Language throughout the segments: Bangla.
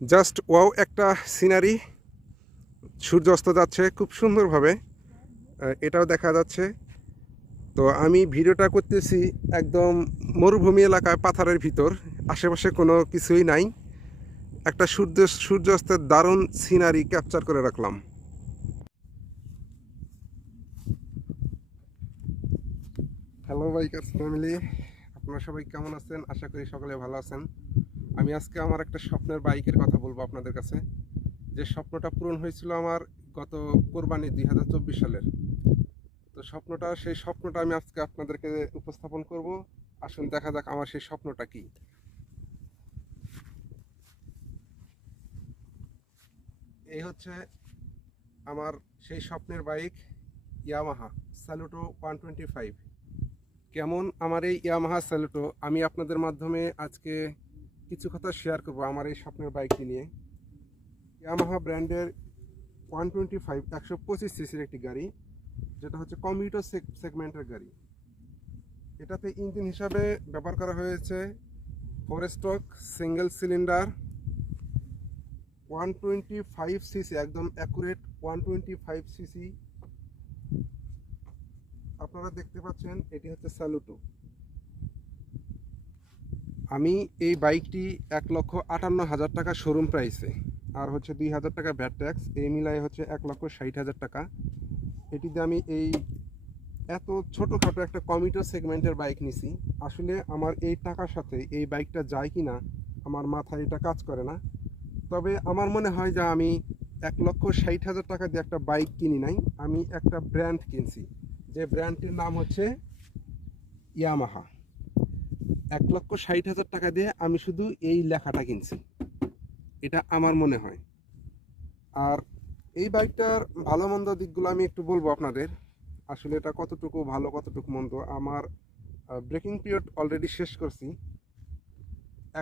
জাস্ট ওয়াও একটা সিনারি। সূর্য অস্ত যাচ্ছে খুব সুন্দরভাবে, এটাও দেখা যাচ্ছে। তো আমি ভিডিওটা করতেছি একদম মরুভূমি এলাকায়, পাথারের ভিতর, আশেপাশে কোনো কিছুই নাই। একটা সূর্যাস্তের দারুণ সিনারি ক্যাপচার করে রাখলাম। হ্যালো বাইকার্স ফ্যামিলি, আপনারা সবাই কেমন আছেন? আশা করি সকলে ভালো আছেন। আমি আজকে আমার একটা স্বপ্নের বাইকের কথা বলবো আপনাদের কাছে। যে স্বপ্নটা পূরণ হয়েছিল আমার গত কোরবানি 2024 সালের। তো সেই স্বপ্নটা আমি আজকে আপনাদেরকে উপস্থাপন করব। আসুন দেখা যাক আমার সেই স্বপ্নটা কি। এই হচ্ছে আমার সেই স্বপ্নের বাইক, ইয়ামাহা স্যালুটো 125। কেমন আমার এই ইয়ামাহা স্যালুটো, আমি আপনাদের মাধ্যমে আজকে কিছু কথা শেয়ার করব আমার এই স্বপ্নের বাইকটি নিয়ে। ইয়ামাহা ব্র্যান্ডের 125 125 সিসির একটি গাড়ি, যেটা হচ্ছে কমিউটার সেগমেন্টের গাড়ি। এটাতে ইঞ্জিন হিসাবে ব্যবহার করা হয়েছে 4 স্ট্রোক সিঙ্গেল সিলিন্ডার 125 সিসি, একদম অ্যাকুরেট 125 সিসি। আপনারা দেখতে পাচ্ছেন এটি হচ্ছে স্যালুটো। আমি এই বাইকটি 1,58,000 টাকা শোরুম প্রাইসে, আর হচ্ছে 2,000 টাকা ভ্যাট ট্যাক্স, এই মিলায় হচ্ছে 1,60,000 টাকা। এটিতে আমি এই এত ছোটোখাটো একটা কমিউটার সেগমেন্টের বাইক নিছি। আসলে আমার এই টাকার সাথে এই বাইকটা যায় কি না আমার মাথায় এটা কাজ করে না। তবে আমার মনে হয় যে আমি 1,60,000 টাকা দিয়ে একটা বাইক কিনি নাই, আমি একটা ব্র্যান্ড কিনছি, যে ব্র্যান্ডটির নাম হচ্ছে ইয়ামাহা। 1,60,000 টাকা দিয়ে আমি শুধু এই লেখাটা কিনছি, এটা আমার মনে হয়। আর এই বাইকটার ভালো মন্দ দিকগুলো আমি একটু বলবো আপনাদের। আসলে এটা কতটুকু ভালো কতটুকু মন্দ, আমার ব্রেকিং পিরিয়ড অলরেডি শেষ করছি।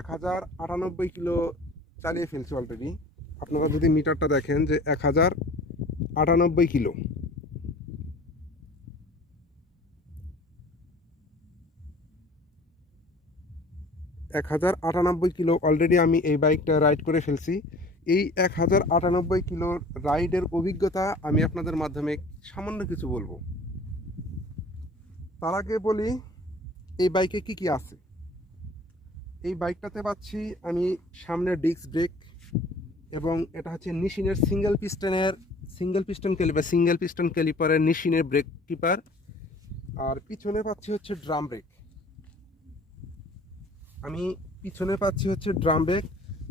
1,098 কিলো চালিয়ে ফেলছি অলরেডি। আপনারা যদি মিটারটা দেখেন যে 1,098 কিলো। এক হাজার আটানব্বই কিলো অলরেডি আমি এই বাইকটা রাইড করে ফেলছি। এই 1,098 কিলোর রাইডের অভিজ্ঞতা আমি আপনাদের মাধ্যমে সামান্য কিছু বলবো। তার আগে বলি এই বাইকে কি কি আছে। এই বাইকটাতে পাচ্ছি আমি সামনে ডিস্ক ব্রেক, এবং এটা হচ্ছে নিশিনের সিঙ্গেল পিস্টন ক্যালিপারের নিশিনের ব্রেক কিপার। আর পিছনে পাচ্ছি হচ্ছে ড্রাম ব্রেক। আমি পিছনে পাচ্ছি হচ্ছে ড্রাম ব্রেক,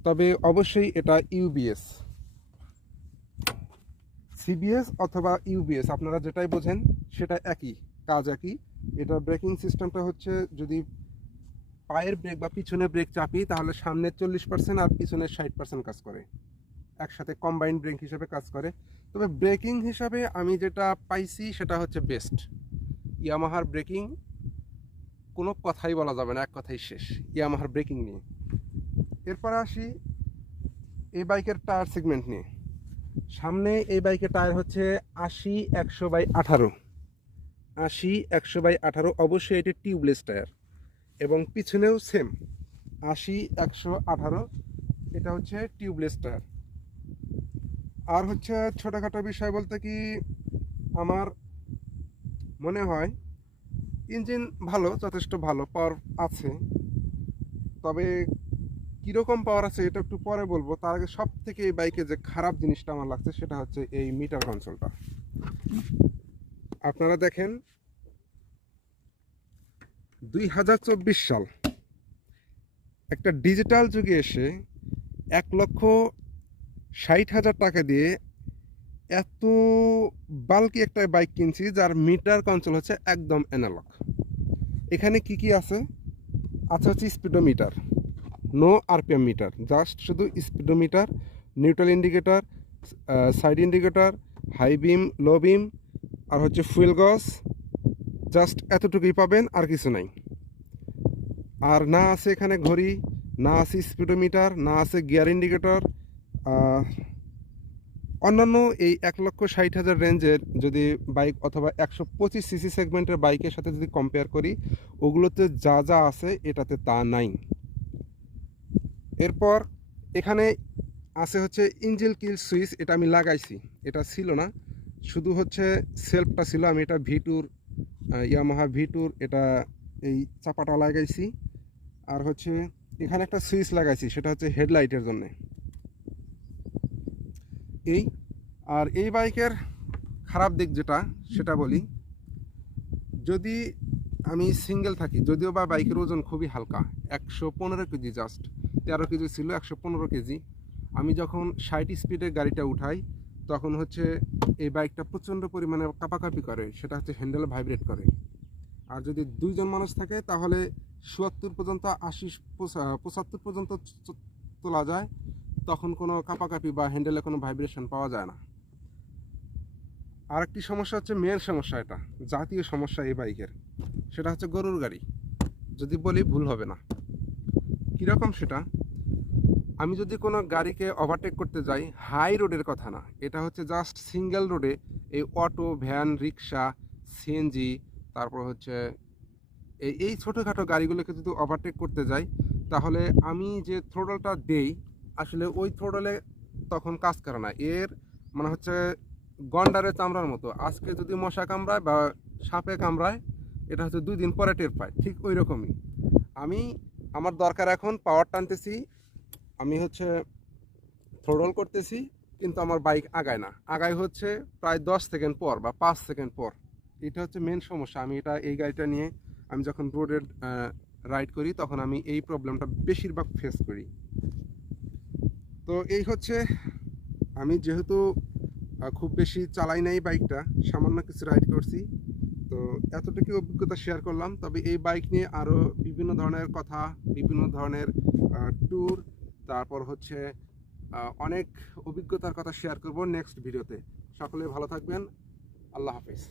তবে অবশ্যই এটা ইউবিএস, সিবিএস অথবা ইউবিএস, আপনারা যেটাই বোঝেন সেটা একই কাজ, একই। এটা ব্রেকিং সিস্টেমটা হচ্ছে যদি পায়ের ব্রেক বা পিছনে ব্রেক চাপি তাহলে সামনের 40% আর পিছনের 60% কাজ করে, একসাথে কম্বাইন্ড ব্রেক হিসেবে কাজ করে। তবে ব্রেকিং হিসাবে আমি যেটা পাইছি সেটা হচ্ছে বেস্ট। ইয়ামাহার ব্রেকিং কোনো কথাই বলা যাবে না, এক কথাই শেষ ইয়ামাহার ব্রেকিং নিয়ে। এরপরে আসি এই বাইকের টায়ার সেগমেন্ট নিয়ে। সামনে এই বাইকের টায়ার হচ্ছে 80/100/18, 80/100/18, অবশ্যই এটি টিউবলেস টায়ার। এবং পিছনেও সেম 80/118, এটা হচ্ছে টিউবলেস টায়ার। আর হচ্ছে ছোটোখাটো বিষয় বলতে কি, আমার মনে হয় ইঞ্জিন ভালো, যথেষ্ট ভালো পাওয়ার আছে। তবে কীরকম পাওয়ার আছে এটা একটু পরে বলবো। তার আগে সব থেকে এই বাইকে যে খারাপ জিনিসটা আমার লাগছে সেটা হচ্ছে এই মিটার কনসোলটা। আপনারা দেখেন 2024 সাল, একটা ডিজিটাল যুগে এসে 1,60,000 টাকা দিয়ে এত বাল্কি একটা বাইক কিনছি যার মিটার কনসোল হচ্ছে একদম অ্যানালগ। এখানে কি কি আছে? আছে হচ্ছে speedometer, no RPM meter, just শুধু speedometer, neutral indicator, side indicator, high beam, low beam, আর হচ্ছে ফুয়েল গজ। জাস্ট এতটুকুই পাবেন, আর কিছু নাই। আর না আছে এখানে ঘড়ি, না আছে স্পিডোমিটার, না আছে গিয়ার ইন্ডিকেটর। অন্যান্য এই 1,60,000 রেঞ্জের যদি বাইক অথবা 125 সিসি সেগমেন্টের বাইকের সাথে যদি কম্পেয়ার করি, ওগুলোতে যা যা আছে এটাতে তা নাই। এরপর এখানে আছে হচ্ছে ইঞ্জিন কিল সুইচ, এটা আমি লাগাইছি, এটা ছিল না, শুধু হচ্ছে সেলফটা ছিল। আমি এটা ভিটুর ইয়ামাহা ভিটুর এটা এই চাপাটা লাগাইছি। আর হচ্ছে এখানে একটা সুইচ লাগাইছি, সেটা হচ্ছে হেডলাইটের জন্য। এই আর এই বাইকের খারাপ দিক যেটা সেটা বলি, যদি আমি সিঙ্গেল থাকি, যদিও বা বাইকের ওজন খুবই হালকা, 115 কেজি, জাস্ট 13 কেজি ছিল, 115 কেজি। আমি যখন 60 স্পিডে গাড়িটা উঠাই তখন হচ্ছে এই বাইকটা প্রচণ্ড পরিমাণে কাঁপাকাঁপি করে, সেটা হচ্ছে হ্যান্ডেল ভাইব্রেট করে। আর যদি দুইজন মানুষ থাকে তাহলে ৭৪ পর্যন্ত, ৮০ ৭৫ পর্যন্ত তোলা যায়, তখন কোনো কাঁপাকাঁপি বা হ্যান্ডেলে কোনো ভাইব্রেশন পাওয়া যায় না। আরেকটি সমস্যা হচ্ছে, মেন সমস্যা, এটা জাতীয় সমস্যা এই বাইকের, সেটা হচ্ছে গরুর গাড়ি। যদি বলি ভুল হবে না। কীরকম সেটা, আমি যদি কোনো গাড়িকে ওভারটেক করতে যাই, হাই রোডের কথা না, এটা হচ্ছে জাস্ট সিঙ্গেল রোডে, এই অটো, ভ্যান, রিক্সা, সিএনজি, তারপর হচ্ছে এই ছোটোখাটো গাড়িগুলোকে যদি ওভারটেক করতে যাই, তাহলে আমি যে থ্রোটলটা দেই, আসলে ওই থ্রোটলে তখন কাজ করে না। এর মানে হচ্ছে গন্ডারের চামড়ার মতো, আজকে যদি মশা কামড়ায় বা সাপে কামড়ায়, এটা হচ্ছে 2 দিন পরে টের পায়, ঠিক ওই রকমই। আমার দরকার এখন পাওয়ার টানতেছি, আমি হচ্ছে থ্রোটল করতেছি, কিন্তু আমার বাইক আগায় না, আগায় হচ্ছে প্রায় 10 সেকেন্ড পর বা 5 সেকেন্ড পর। এটা হচ্ছে মেন সমস্যা। এই গাড়িটা নিয়ে আমি যখন রোডে রাইড করি তখন আমি এই প্রবলেমটা বেশিরভাগ ফেস করি। তো এই হচ্ছে, আমি যেহেতু খুব বেশি চালাই নাই বাইকটা, সামান্য কিছু রাইড করছি, তো এতটুকু অভিজ্ঞতা শেয়ার করলাম। তবে এই বাইক নিয়ে আরও বিভিন্ন ধরনের কথা, বিভিন্ন ধরনের ট্যুর, তারপর হচ্ছে অনেক অভিজ্ঞতার কথা শেয়ার করব নেক্সট ভিডিওতে। সকলে ভালো থাকবেন, আল্লাহ হাফেজ।